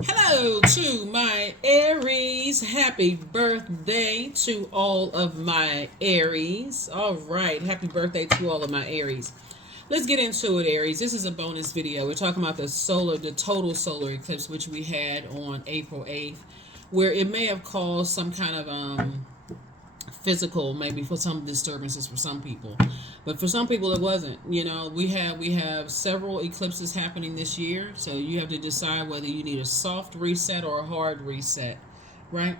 Hello to my Aries. Happy birthday to all of my Aries. All right. Happy birthday to all of my Aries. Let's get into it, Aries. This is a bonus video. We're talking about the total solar eclipse, which we had on April 8th, where it may have caused some kind of physical, maybe for some disturbances for some people, but for some people it wasn't. We have several eclipses happening this year, so you have to decide whether you need a soft reset or a hard reset, right?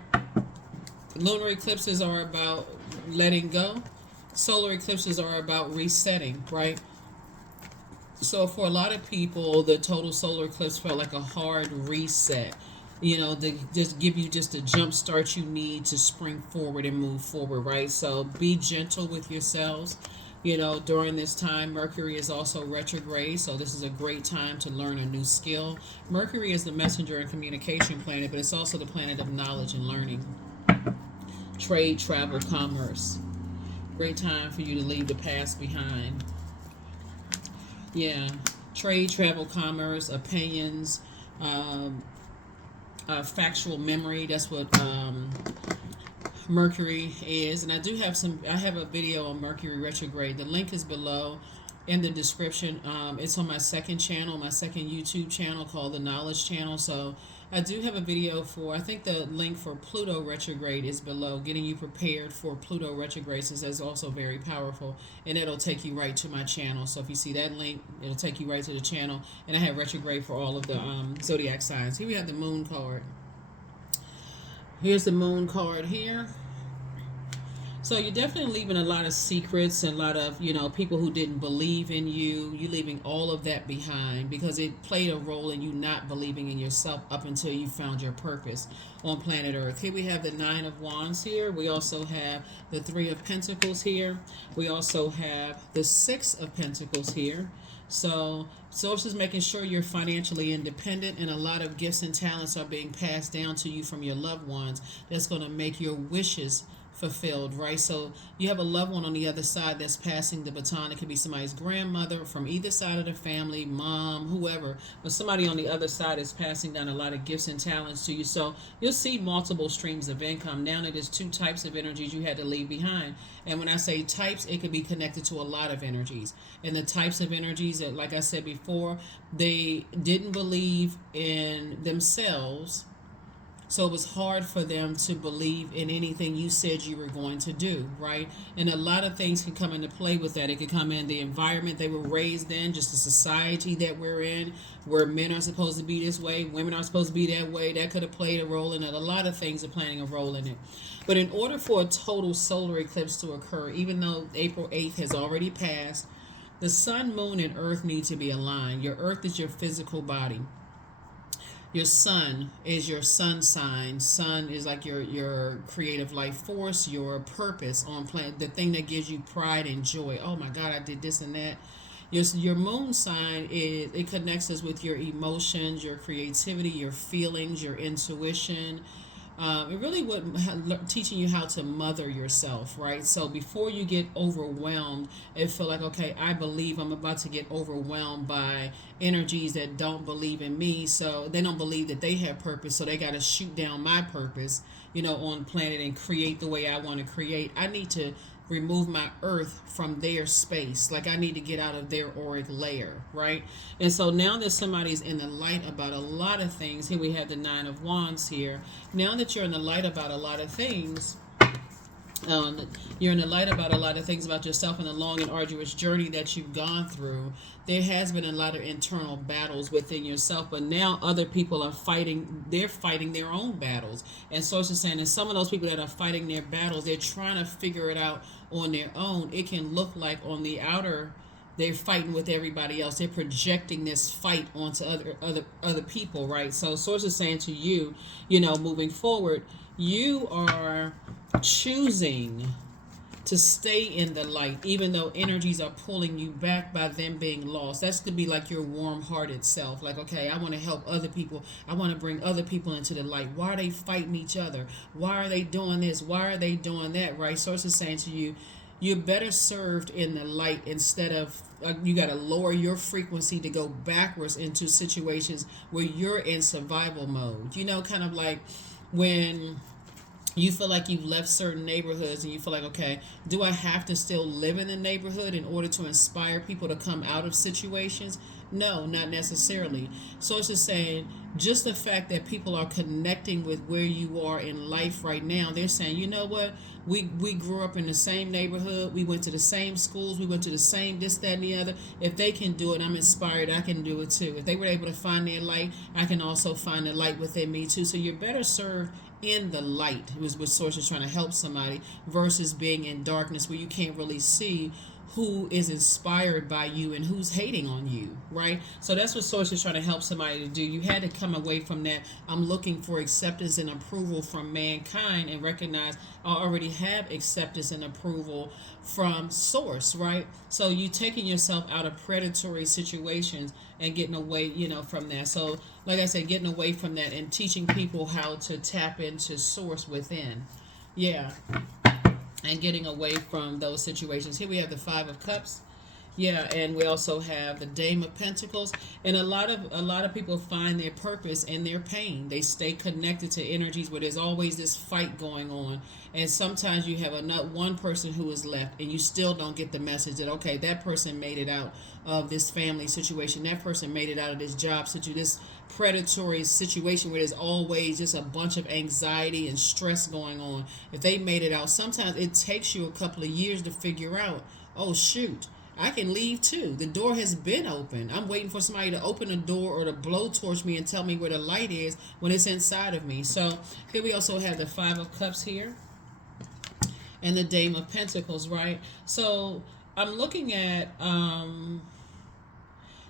Lunar eclipses are about letting go. Solar eclipses are about resetting, right? So for a lot of people, the total solar eclipse felt like a hard reset. To just give you just a jump start you need to spring forward and move forward, right? So be gentle with yourselves. During this time, Mercury is also retrograde, so this is a great time to learn a new skill. Mercury is the messenger and communication planet, but it's also the planet of knowledge and learning, trade, travel, commerce. Great time for you to leave the past behind. Yeah, trade, travel, commerce, opinions, um, factual memory. That's what Mercury is. And I have a video on Mercury retrograde. The link is below in the description. It's on my second channel, my second YouTube channel called the Knowledge Channel. So I do have a video I think the link for Pluto retrograde is below, getting you prepared for Pluto retrograde, since that's also very powerful. And it'll take you right to my channel. So if you see that link, it'll take you right to the channel. And I have retrograde for all of the zodiac signs. Here we have the moon card. Here's the moon card here. So you're definitely leaving a lot of secrets and a lot of, people who didn't believe in you. You're leaving all of that behind because it played a role in you not believing in yourself up until you found your purpose on planet Earth. Here we have the Nine of Wands here. We also have the Three of Pentacles here. We also have the Six of Pentacles here. So Source is making sure you're financially independent, and a lot of gifts and talents are being passed down to you from your loved ones. That's going to make your wishes fulfilled, right? So you have a loved one on the other side that's passing the baton. It could be somebody's grandmother from either side of the family, mom, whoever, but somebody on the other side is passing down a lot of gifts and talents to you. So you'll see multiple streams of income. Now that there's two types of energies you had to leave behind. And when I say types, it could be connected to a lot of energies. And the types of energies that, like I said before, they didn't believe in themselves, so it was hard for them to believe in anything you said you were going to do, right? And a lot of things can come into play with that. It could come in the environment they were raised in, just the society that we're in, where men are supposed to be this way, women are supposed to be that way. That could have played a role in it. A lot of things are playing a role in it. But in order for a total solar eclipse to occur, even though April 8th has already passed, the sun, moon, and earth need to be aligned. Your earth is your physical body. Your sun is your sun sign. Sun is like your creative life force, your purpose on planet, the thing that gives you pride and joy. Oh my God, I did this and that. Your moon sign it connects us with your emotions, your creativity, your feelings, your intuition. It really would teaching you how to mother yourself, right? So before you get overwhelmed, it feel like, okay, I believe I'm about to get overwhelmed by energies that don't believe in me. So they don't believe that they have purpose. So they got to shoot down my purpose, on planet and create the way I want to create. I need to remove my earth from their space. Like I need to get out of their auric layer, right? And so now that somebody's in the light about a lot of things, here we have the Nine of Wands here. Now that you're in the light about a lot of things, you're in the light about a lot of things about yourself and the long and arduous journey that you've gone through. There has been a lot of internal battles within yourself, but now other people are fighting. They're fighting their own battles. And Source is saying that some of those people that are fighting their battles, they're trying to figure it out on their own. It can look like on the outer they're fighting with everybody else. They're projecting this fight onto other people, right? So Source is saying to you, moving forward, you are choosing to stay in the light, even though energies are pulling you back by them being lost. That's to be like your warm-hearted self. Like, okay, I want to help other people. I want to bring other people into the light. Why are they fighting each other? Why are they doing this? Why are they doing that? Right? Source is saying to you, you're better served in the light instead of you got to lower your frequency to go backwards into situations where you're in survival mode. You know, kind of like when you feel like you've left certain neighborhoods and you feel like, okay, do I have to still live in the neighborhood in order to inspire people to come out of situations? No, not necessarily. So it's just saying, just the fact that people are connecting with where you are in life right now, they're saying, you know what, we grew up in the same neighborhood, we went to the same schools, we went to the same this, that, and the other. If they can do it, I'm inspired, I can do it too. If they were able to find their light, I can also find the light within me too. So you're better served in the light, was what Source is trying to help somebody, versus being in darkness where you can't really see who is inspired by you and who's hating on you, right? So that's what Source is trying to help somebody to do. You had to come away from that, I'm looking for acceptance and approval from mankind, and recognize I already have acceptance and approval from Source, right? So you taking yourself out of predatory situations and getting away, from that. So like I said, getting away from that and teaching people how to tap into Source within. Yeah, and getting away from those situations. Here we have the Five of Cups. Yeah, and we also have the Dame of Pentacles, and a lot of people find their purpose in their pain. They stay connected to energies where there's always this fight going on, and sometimes you have one person who is left, and you still don't get the message that, okay, that person made it out of this family situation, that person made it out of this job situation, this predatory situation where there's always just a bunch of anxiety and stress going on. If they made it out, sometimes it takes you a couple of years to figure out, oh shoot, I can leave too. The door has been open. I'm waiting for somebody to open the door or to blowtorch me and tell me where the light is when it's inside of me. So here we also have the Five of Cups here and the Dame of Pentacles, right? So I'm looking at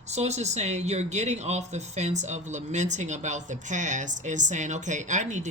Source is saying you're getting off the fence of lamenting about the past and saying, okay, I need to,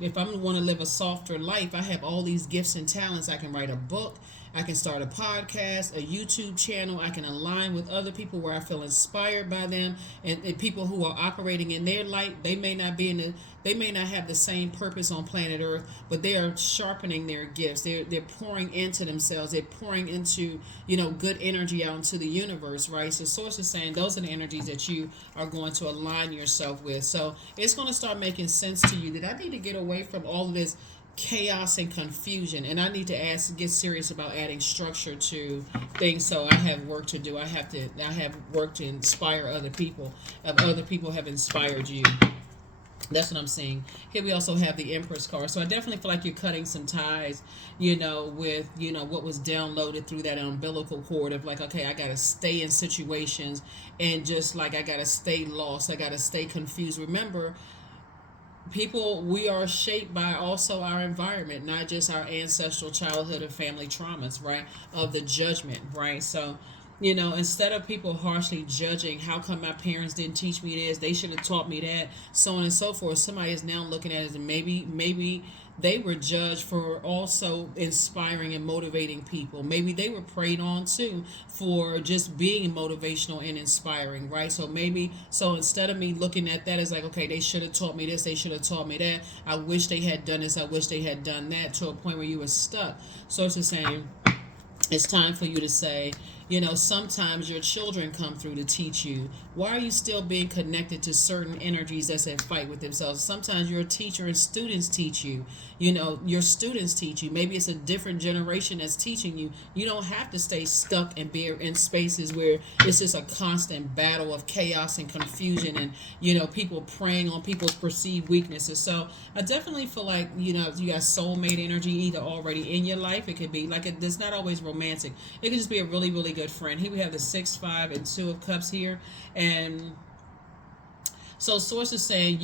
if I'm want to live a softer life, I have all these gifts and talents. I can write a book. I can start a podcast, a YouTube channel. I can align with other people where I feel inspired by them, and people who are operating in their light. They may not have the same purpose on planet Earth, but they are sharpening their gifts. They're pouring into themselves. They're pouring into, good energy out into the universe, right? So Source is saying those are the energies that you are going to align yourself with. So it's going to start making sense to you that I need to get away from all of this chaos and confusion, and I need to get serious about adding structure to things. So I have work to do. I have work to inspire other people. If other people have inspired you, that's what I'm seeing. Here we also have the Empress card. So I definitely feel like you're cutting some ties, with, what was downloaded through that umbilical cord of like, okay, I got to stay in situations, and just like I got to stay lost. I got to stay confused. Remember, people, we are shaped by also our environment, not just our ancestral childhood and family traumas, right? Of the judgment, right? So, instead of people harshly judging, how come my parents didn't teach me this? They should have taught me that, so on and so forth. Somebody is now looking at it as maybe they were judged for also inspiring and motivating people. Maybe they were preyed on too for just being motivational and inspiring, right? So instead of me looking at that as like, okay, they should have taught me this, they should have taught me that, I wish they had done this, I wish they had done that, to a point where you were stuck. So it's the same. It's time for you to say, sometimes your children come through to teach you. Why are you still being connected to certain energies that's at fight with themselves? Sometimes your teacher and students teach you. Your students teach you. Maybe it's a different generation that's teaching you. You don't have to stay stuck and be in spaces where it's just a constant battle of chaos and confusion and, people preying on people's perceived weaknesses. So I definitely feel like, you got soulmate energy either already in your life. It could be like, it's not always romantic. It could just be a really, really good friend. Here we have the 6, 5, and 2 of Cups here. And so Source is saying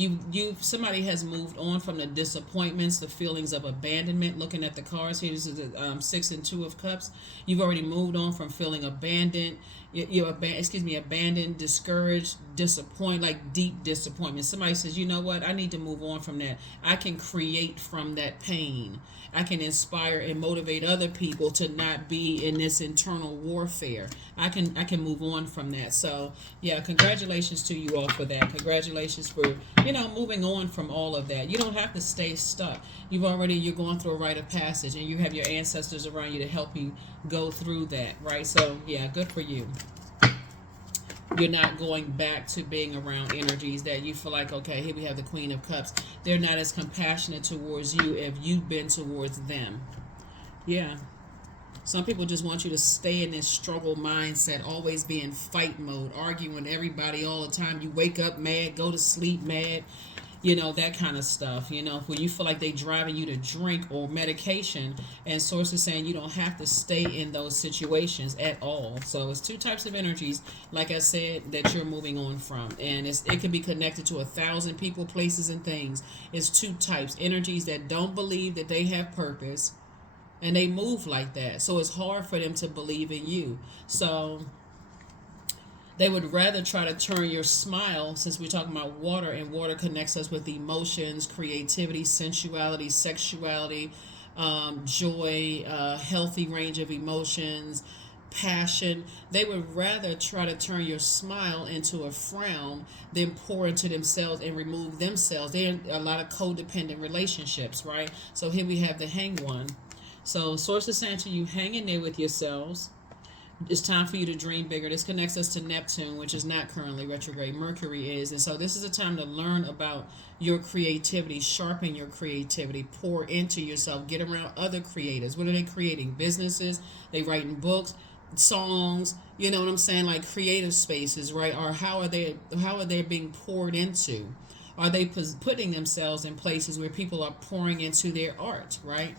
somebody has moved on from the disappointments, the feelings of abandonment. Looking at the cards here, this is the 6 and 2 of Cups. You've already moved on from feeling abandoned. abandoned, discouraged, disappointed, like deep disappointment. Somebody says, you know what, I need to move on from that. I can create from that pain. I can inspire and motivate other people to not be in this internal warfare. I can move on from that. So yeah, congratulations to you all for that. Congratulations for moving on from all of that. You don't have to stay stuck. You're going through a rite of passage, and you have your ancestors around you to help you go through that, right? So yeah, good for you. You're not going back to being around energies that you feel like, okay, here we have the Queen of Cups. They're not as compassionate towards you if you've been towards them. Yeah. Some people just want you to stay in this struggle mindset, always be in fight mode, arguing with everybody all the time. You wake up mad, go to sleep mad, that kind of stuff. When you feel like they driving you to drink or medication, and sources saying you don't have to stay in those situations at all. So it's two types of energies, like I said, that you're moving on from, and it can be connected to 1,000 people, places, and things. It's two types: energies that don't believe that they have purpose, and they move like that. So it's hard for them to believe in you. So they would rather try to turn your smile, since we're talking about water, and water connects us with emotions, creativity, sensuality, sexuality, joy, healthy range of emotions, passion. They would rather try to turn your smile into a frown than pour into themselves and remove themselves. They're in a lot of codependent relationships, right? So here we have the Hanged One. So source is saying to you, hang in there with yourselves. It's time for you to dream bigger. This connects us to Neptune, which is not currently retrograde. Mercury is. And so this is a time to learn about your creativity, sharpen your creativity, pour into yourself, get around other creators. What are they creating? Businesses. They writing books, songs, you know what I'm saying? Like creative spaces, right? Or how are they being poured into? Are they putting themselves in places where people are pouring into their art, right?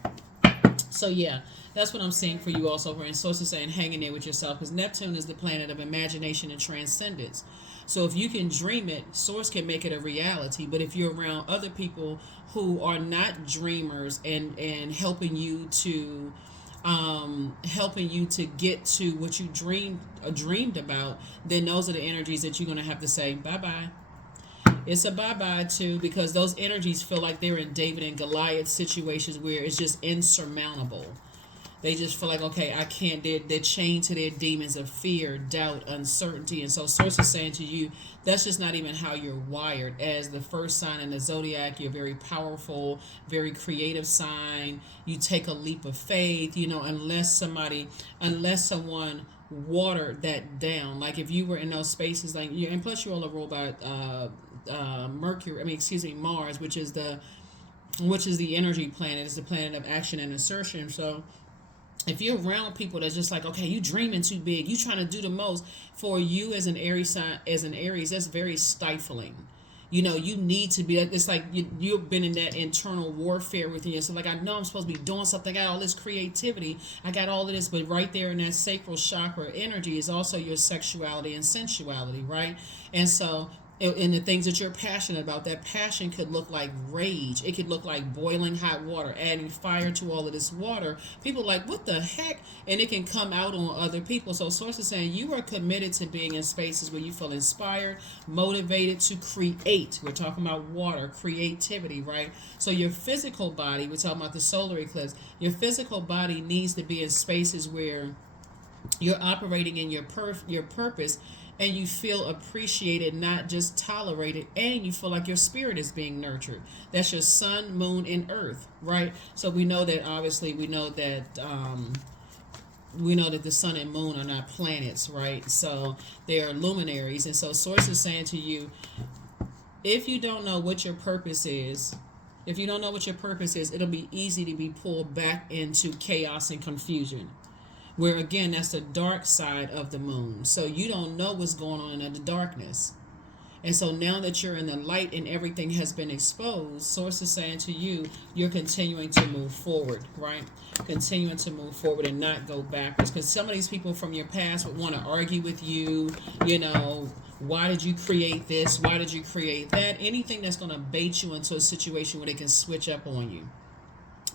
So yeah, that's what I'm seeing for you also. And sources saying hang in there with yourself, because Neptune is the planet of imagination and transcendence. So if you can dream it, source can make it a reality. But if you're around other people who are not dreamers and helping you to get to what you dreamed about, then those are the energies that you're going to have to say bye bye. It's a bye-bye too, because those energies feel like they're in David and Goliath situations where it's just insurmountable. They just feel like, okay, I can't. They're chained to their demons of fear, doubt, uncertainty. And so source is saying to you, that's just not even how you're wired. As the first sign in the zodiac, you're very powerful, very creative sign. You take a leap of faith, unless someone watered that down. Like if you were in those spaces, like you, and plus you all are ruled by Mars, which is the energy planet. It's the planet of action and assertion. So if you're around people that's just like, okay, you dreaming too big, you trying to do the most, for you as an Aries that's very stifling. You need to be, it's like you've been in that internal warfare within you. So like, I know I'm supposed to be doing something. I got all this creativity. I got all of this, but right there in that sacral chakra energy is also your sexuality and sensuality, right? And so and the things that you're passionate about, that passion could look like rage. It could look like boiling hot water, adding fire to all of this water. People are like, what the heck? And it can come out on other people. So source is saying you are committed to being in spaces where you feel inspired, motivated to create. We're talking about water, creativity, right? So your physical body, we're talking about the solar eclipse, your physical body needs to be in spaces where you're operating in your purpose, and you feel appreciated, not just tolerated, and you feel like your spirit is being nurtured. That's your sun, moon, and earth, right? So we know that the sun and moon are not planets, right? So they are luminaries. And so source is saying to you, if you don't know what your purpose is, it'll be easy to be pulled back into chaos and confusion, where again, that's the dark side of the moon. So you don't know what's going on in the darkness. And so now that you're in the light and everything has been exposed, source is saying to you, you're continuing to move forward, right? Continuing to move forward and not go backwards. Because some of these people from your past would want to argue with you, why did you create this? Why did you create that? Anything that's going to bait you into a situation where they can switch up on you.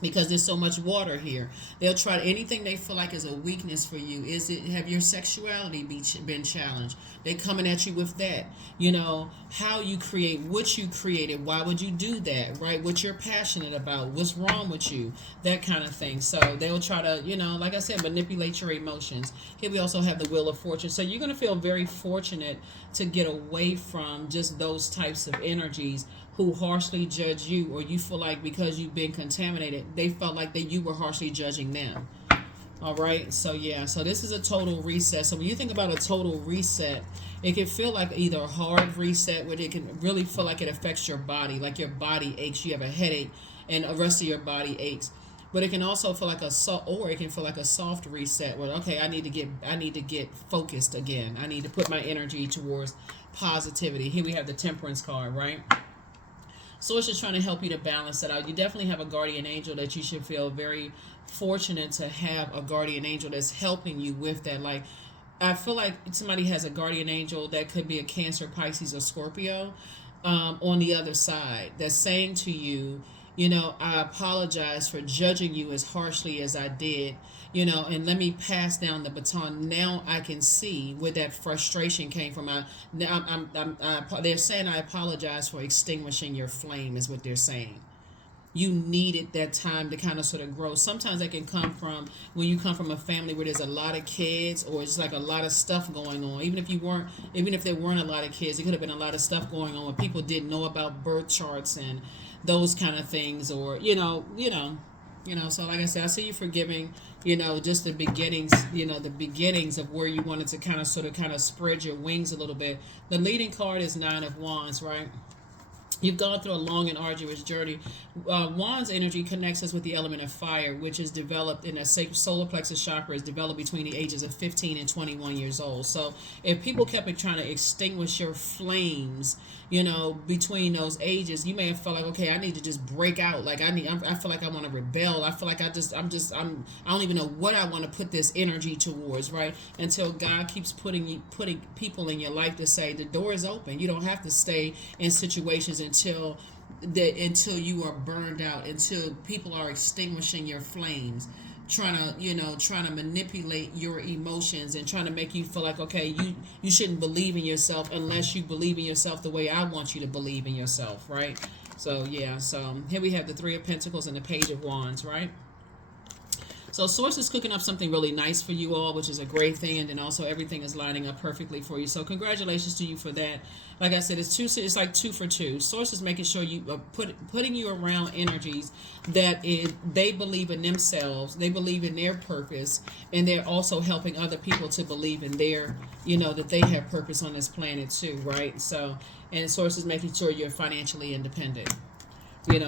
because there's so much water here. They'll try anything they feel like is a weakness for you. Is it, have your sexuality been challenged? They coming at you with that. You know, how you create, what you created, why would you do that, right? What you're passionate about, what's wrong with you, that kind of thing. So they'll try to, you know, like I said, manipulate your emotions. Here we also have the Wheel of Fortune. So you're going to feel very fortunate to get away from just those types of energies who harshly judge you, or you feel like because you've been contaminated, they felt like that you were harshly judging them. All right, so yeah, so this is a total reset. So when you think about a total reset, it can feel like either a hard reset, where it can really feel like it affects your body, like your body aches, you have a headache, and the rest of your body aches. But it can also feel like a or it can feel like a soft reset, where okay, I need to get focused again. I need to put my energy towards positivity. Here we have the Temperance card, right? So it's just trying to help you to balance that out. You definitely have a guardian angel that you should feel very fortunate to have, a guardian angel that's helping you with that. Like, I feel like somebody has a guardian angel that could be a Cancer, Pisces, or Scorpio, on the other side, that's saying to you, you know, I apologize for judging you as harshly as I did, you know, and let me pass down the baton. Now I can see where that frustration came from. They're saying I apologize for extinguishing your flame, is what they're saying. You needed that time to kind of sort of grow. Sometimes that can come from when you come from a family where there's a lot of kids, or it's like a lot of stuff going on. Even if there weren't a lot of kids, it could have been a lot of stuff going on where people didn't know about birth charts and those kind of things, or So like I said, I see you forgiving, just the beginnings, the beginnings of where you wanted to kind of spread your wings a little bit. The leading card is Nine of Wands, right? You've gone through a long and arduous journey. Wands energy connects us with the element of fire, which is developed in a solar plexus chakra, is developed between the ages of 15 and 21 years old. So if people kept trying to extinguish your flames, between those ages, you may have felt like, okay, I need to just break out. Like I feel like I want to rebel. I feel like I don't even know what I want to put this energy towards, right? Until God keeps putting people in your life to say the door is open. You don't have to stay in situations until you are burned out, until people are extinguishing your flames, trying to manipulate your emotions and trying to make you feel like, okay, you shouldn't believe in yourself unless you believe in yourself the way I want you to believe in yourself, right? So yeah, so here we have the Three of Pentacles and the Page of Wands, right? So Source is cooking up something really nice for you all, which is a great thing, and then also everything is lining up perfectly for you. So congratulations to you for that. Like I said, it's like 2 for 2. Source is making sure you are putting you around energies that they believe in themselves, they believe in their purpose, and they're also helping other people to believe in their, that they have purpose on this planet too, right? So, and Source is making sure you're financially independent,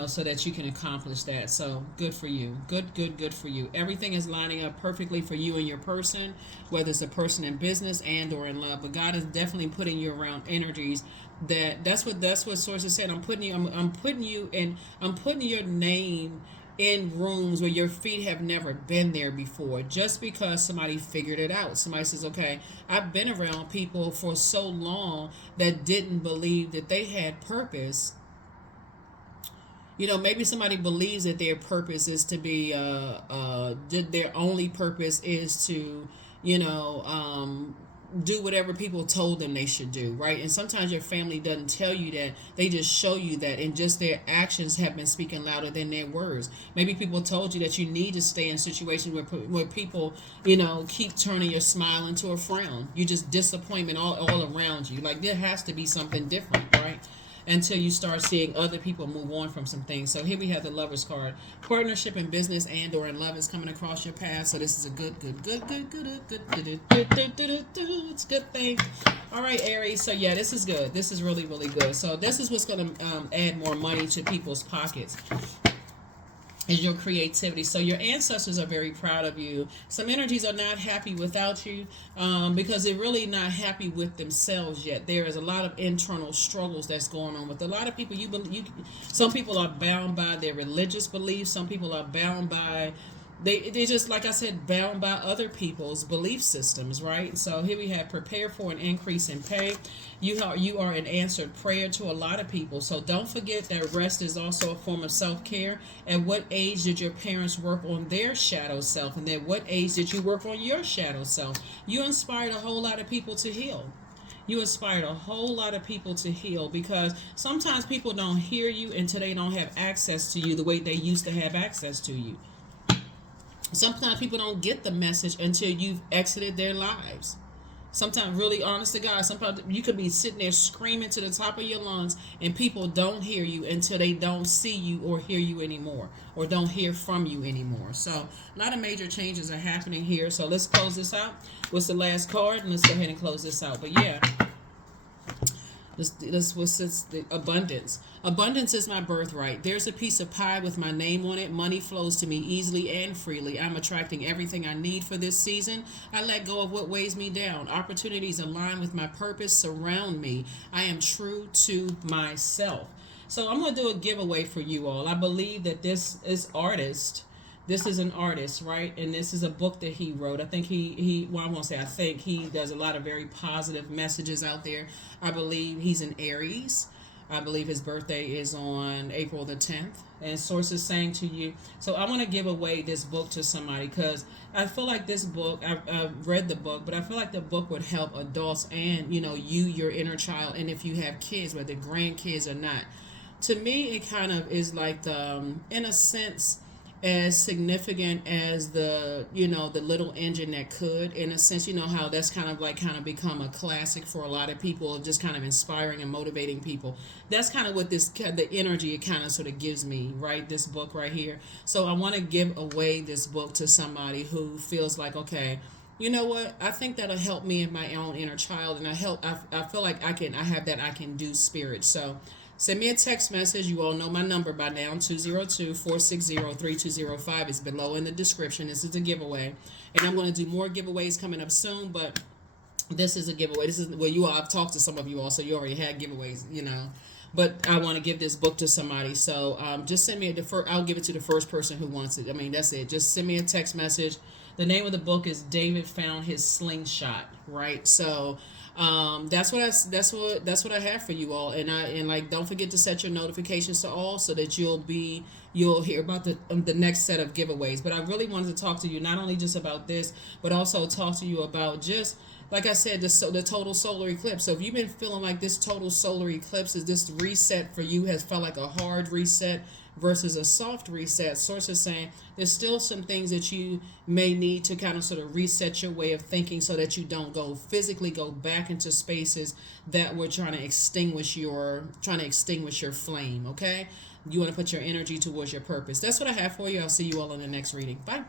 so that you can accomplish that. So good for you. Good for you. Everything is lining up perfectly for you and your person, whether it's a person in business and or in love. But God is definitely putting you around energies that's what Sources said. I'm putting your name in rooms where your feet have never been there before, just because somebody figured it out. Somebody says, okay, I've been around people for so long that didn't believe that they had purpose. Maybe somebody believes that their purpose is to be, their only purpose is to, do whatever people told them they should do, right? And sometimes your family doesn't tell you that, they just show you that, and just their actions have been speaking louder than their words. Maybe people told you that you need to stay in situations where people, keep turning your smile into a frown. You just disappointment all around you. Like, there has to be something different, right? Until you start seeing other people move on from some things. So here we have the Lovers card. Partnership in business and or in love is coming across your path. So this is a good. It's a good thing. All right, Aries. So yeah, this is good. This is really, really good. So this is what's going to add more money to people's pockets, is your creativity. So your ancestors are very proud of you. Some energies are not happy without you, because they're really not happy with themselves yet. There is a lot of internal struggles that's going on with a lot of people. Some people are bound by their religious beliefs. Some people are bound by They just, like I said, bound by other people's belief systems, right? So here we have prepare for an increase in pay. You are an answered prayer to a lot of people. So don't forget that rest is also a form of self-care. At what age did your parents work on their shadow self, and at what age did you work on your shadow self? You inspired a whole lot of people to heal. You inspired a whole lot of people to heal, because sometimes people don't hear you until they don't have access to you the way they used to have access to you. Sometimes people don't get the message until you've exited their lives. Sometimes, really honest to God, sometimes you could be sitting there screaming to the top of your lungs, and people don't hear you until they don't see you or hear you anymore, or don't hear from you anymore. So a lot of major changes are happening here. So let's close this out. What's the last card? And let's go ahead and close this out. But yeah, this was the abundance. Abundance is my birthright. There's a piece of pie with my name on it. Money flows to me easily and freely. I'm attracting everything I need for this season. I let go of what weighs me down. Opportunities align with my purpose surround me. I am true to myself. So I'm going to do a giveaway for you all. I believe that this is artist. This is an artist, right? And this is a book that he wrote. I think well, I won't say I think, he does a lot of very positive messages out there. I believe he's an Aries. I believe his birthday is on April the 10th. And sources saying to you. So I want to give away this book to somebody, because I feel like this book, I've read the book, but I feel like the book would help adults and, your inner child. And if you have kids, whether grandkids or not. To me, it kind of is like, in a sense, as significant as the little engine that could, in a sense. How that's kind of become a classic for a lot of people, just kind of inspiring and motivating people. That's kind of what the energy it kind of sort of gives me, right? This book right here. So I want to give away this book to somebody who feels like, okay, you know what, I think that'll help me in my own inner child, and I feel like I have that I can do spirit. So send me a text message. You all know my number by now, 202-460-3205. It's below in the description. This is a giveaway. And I'm going to do more giveaways coming up soon, but this is a giveaway. I've talked to some of you all, so you already had giveaways, But I want to give this book to somebody. So just send me I'll give it to the first person who wants it. I mean, that's it. Just send me a text message. The name of the book is David Found His Slingshot, right? So that's what I have for you all. And don't forget to set your notifications to all, so that you'll hear about the next set of giveaways. But I really wanted to talk to you not only just about this, but also talk to you about, just like I said, the total solar eclipse. So if you've been feeling like this total solar eclipse, is this reset for you, has felt like a hard reset versus a soft reset, sources saying there's still some things that you may need to kind of sort of reset your way of thinking, so that you don't physically go back into spaces that were trying to extinguish your flame. Okay, you want to put your energy towards your purpose. That's what I have for you. I'll see you all in the next reading. Bye.